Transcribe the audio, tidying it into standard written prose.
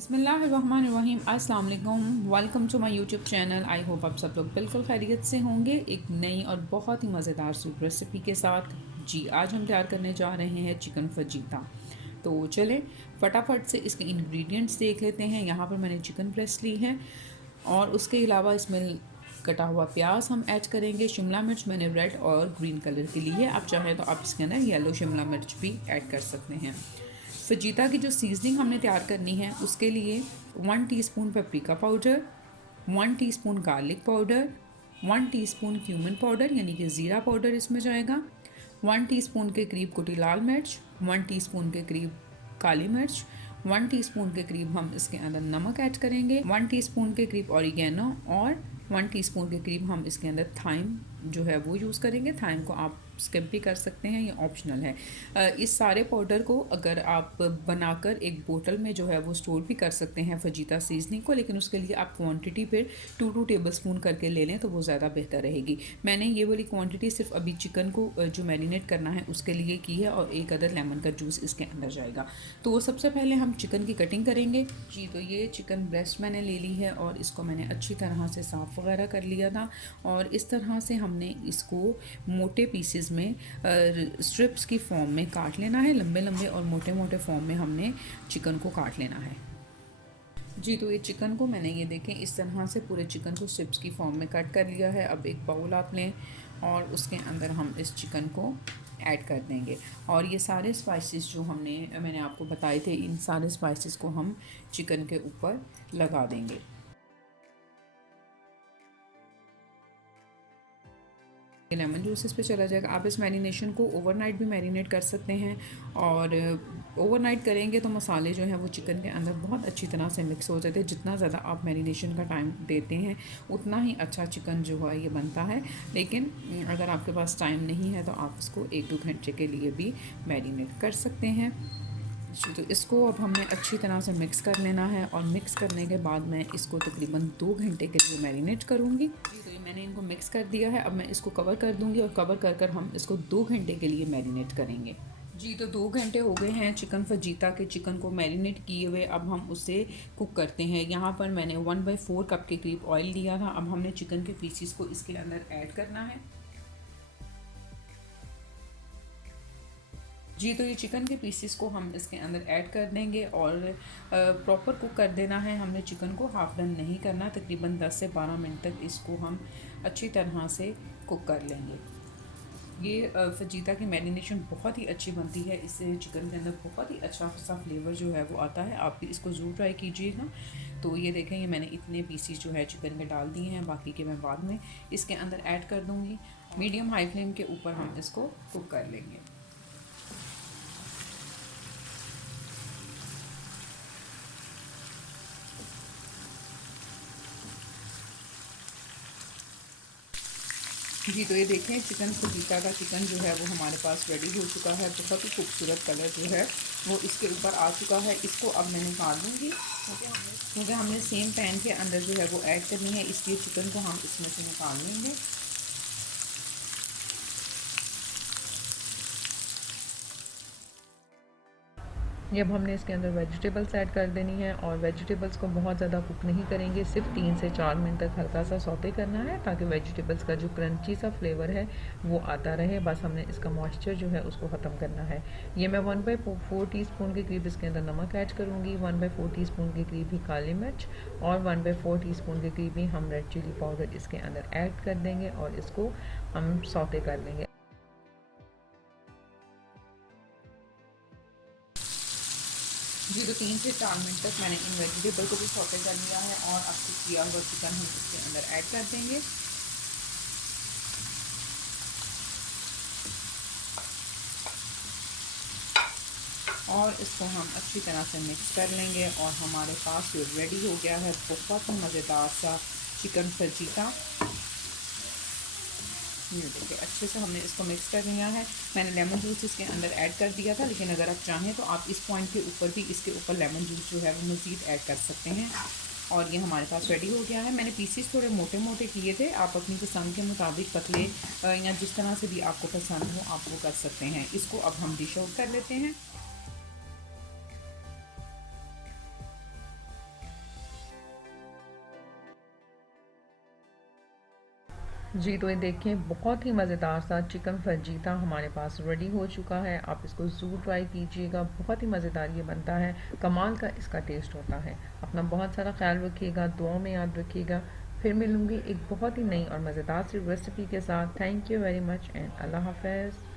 बिस्मिल्लाहिर्रहमानिर्रहीम। अस्सलाम वालेकुम। Welcome to my YouTube channel. I hope आप सब लोग बिल्कुल खैरियत से होंगे एक नई और बहुत ही मज़ेदार सूप रेसिपी के साथ। जी, आज हम तैयार करने जा रहे हैं चिकन फजीता। तो चलें फटाफट से इसके इंग्रेडिएंट्स देख लेते हैं। यहाँ पर मैंने चिकन ब्रेस्ट ली है और उसके अलावा इसमें कटा हुआ प्याज हम ऐड करेंगे। शिमला मिर्च मैंने रेड और ग्रीन कलर की ली है। आप चाहें तो आप इसके अंदर येलो शिमला मिर्च भी ऐड कर सकते हैं। फजीता की जो सीजनिंग हमने तैयार करनी है उसके लिए 1 teaspoon paprika powder, 1 teaspoon garlic powder, 1 teaspoon cumin powder यानी कि ज़ीरा पाउडर इसमें जाएगा, 1 टीस्पून के करीब कुटी लाल मिर्च, 1 टीस्पून के करीब काली मिर्च, 1 टीस्पून के करीब हम इसके अंदर नमक ऐड करेंगे, 1 टीस्पून के करीब ऑरिगेनो और 1 टीस्पून के करीब हम इसके अंदर थाइम जो है वो यूज़ करेंगे। थाइम को आप स्किप भी कर सकते हैं, ये ऑप्शनल है। इस सारे पाउडर को अगर आप बनाकर एक बोतल में जो है वो स्टोर भी कर सकते हैं फजीता सीजनिंग को, लेकिन उसके लिए आप क्वांटिटी फिर 2 टेबल स्पून करके ले लें तो वो ज़्यादा बेहतर रहेगी। मैंने ये वाली क्वांटिटी सिर्फ अभी चिकन को जो मैरिनेट करना है उसके लिए की है और एक अदर लेमन का जूस इसके अंदर जाएगा। तो सबसे पहले हम चिकन की कटिंग करेंगे। जी, तो ये चिकन ब्रेस्ट मैंने ले ली है और इसको मैंने अच्छी तरह से साफ़ वगैरह कर लिया था और इस तरह से हमने इसको मोटे पीसेस में स्ट्रिप्स की फॉर्म में काट लेना है। लंबे लंबे और मोटे मोटे फॉर्म में हमने चिकन को काट लेना है। जी, तो ये चिकन को मैंने ये देखें इस तरह से पूरे चिकन को स्ट्रिप्स की फॉर्म में कट कर लिया है। अब एक बाउल आप लें और उसके अंदर हम इस चिकन को ऐड कर देंगे और ये सारे स्पाइसेस जो मैंने आपको बताए थे, इन सारे स्पाइसेस को हम चिकन के ऊपर लगा देंगे। लेमन जूस इस पे चला जाएगा। आप इस मैरिनेशन को ओवरनाइट भी मैरिनेट कर सकते हैं और ओवरनाइट करेंगे तो मसाले जो हैं वो चिकन के अंदर बहुत अच्छी तरह से मिक्स हो जाते हैं। जितना ज़्यादा आप मैरिनेशन का टाइम देते हैं उतना ही अच्छा चिकन जो है ये बनता है। लेकिन अगर आपके पास टाइम नहीं है तो आप इसको 1-2 घंटे के लिए भी मैरिनेट कर सकते हैं। तो इसको अब हमने अच्छी तरह से मिक्स कर लेना है और मिक्स करने के बाद मैं इसको तकरीबन 2 घंटे के लिए मैरिनेट करूँगी। तो ये मैंने इनको मिक्स कर दिया है। अब मैं इसको कवर कर दूँगी और कवर कर कर हम इसको 2 घंटे के लिए मैरिनेट करेंगे। जी, तो 2 घंटे हो गए हैं चिकन फजीता के चिकन को मैरिनेट किए हुए। अब हम उसे कुक करते हैं। यहाँ पर मैंने 1/4 कप के करीब ऑयल लिया था। अब हमने चिकन के पीसीस को इसके अंदर ऐड करना है। जी, तो ये चिकन के पीसेस को हम इसके अंदर ऐड कर देंगे और प्रॉपर कुक कर देना है। हमने चिकन को हाफ डन नहीं करना। तकरीबन 10 से 12 मिनट तक इसको हम अच्छी तरह से कुक कर लेंगे। ये फजीता की मैरिनेशन बहुत ही अच्छी बनती है। इससे चिकन के अंदर बहुत ही अच्छा सा फ्लेवर जो है वो आता है। आप भी इसको ज़रूर ट्राई कीजिएगा। तो ये देखें, ये मैंने इतने पीसीस जो है चिकन के डाल दिए हैं। बाकी के मैं बाद में इसके अंदर ऐड कर दूँगी। मीडियम हाई फ्लेम के ऊपर हम इसको कुक कर लेंगे। जी, तो ये देखें चिकन फजीता का चिकन जो है वो हमारे पास रेडी हो चुका है। बहुत ही खूबसूरत कलर जो है वो इसके ऊपर आ चुका है। इसको अब मैं निकाल दूँगी क्योंकि हमने सेम पैन के अंदर जो है वो ऐड करनी है, इसलिए चिकन को हम इसमें से निकाल लेंगे। ये अब हमने इसके अंदर वेजिटेबल्स ऐड कर देनी है और वेजिटेबल्स को बहुत ज़्यादा कुक नहीं करेंगे। सिर्फ 3 से 4 मिनट तक हल्का सा सौते करना है ताकि वेजिटेबल्स का जो क्रंची सा फ्लेवर है वो आता रहे। बस हमने इसका मॉइस्चर जो है उसको ख़त्म करना है। ये मैं 1/4 टीस्पून के करीब इसके अंदर नमक ऐड करूँगी, 1/4 टीस्पून के करीब ही काली मिर्च और 1/4 टीस्पून के करीब ही हम रेड चिली पाउडर इसके अंदर ऐड कर देंगे और इसको हम सौते कर लेंगे। जी, तो 3 से 4 मिनट तक मैंने इन वेजिटेबल को भी सौते कर लिया है और अब कुक किया हुआ चिकन हम इसके अंदर ऐड कर देंगे। और इसको हम अच्छी तरह से मिक्स कर लेंगे और हमारे पास ये रेडी हो गया है बहुत ही मज़ेदार सा चिकन फजीता। ये देखिए अच्छे से हमने इसको मिक्स कर लिया है। मैंने लेमन जूस इसके अंदर ऐड कर दिया था, लेकिन अगर आप चाहें तो आप इस पॉइंट के ऊपर भी इसके ऊपर लेमन जूस जो है वो मज़ीद ऐड कर सकते हैं। और ये हमारे पास रेडी हो गया है। मैंने पीसीस थोड़े मोटे मोटे किए थे। आप अपनी पसंद के मुताबिक पतले या जिस तरह से भी आपको पसंद हो आप वो कर सकते हैं। इसको अब हम डिश आउट कर लेते हैं। जी तो ये देखें, बहुत ही मज़ेदार सा चिकन फजीता हमारे पास रेडी हो चुका है। आप इसको ज़रूर ट्राई कीजिएगा, बहुत ही मज़ेदार ये बनता है, कमाल का इसका टेस्ट होता है। अपना बहुत सारा ख्याल रखिएगा, दुआओं में याद रखिएगा। फिर मिलूँगी एक बहुत ही नई और मज़ेदार सी रेसिपी के साथ। Thank you very much and अल्लाह हाफ़िज़।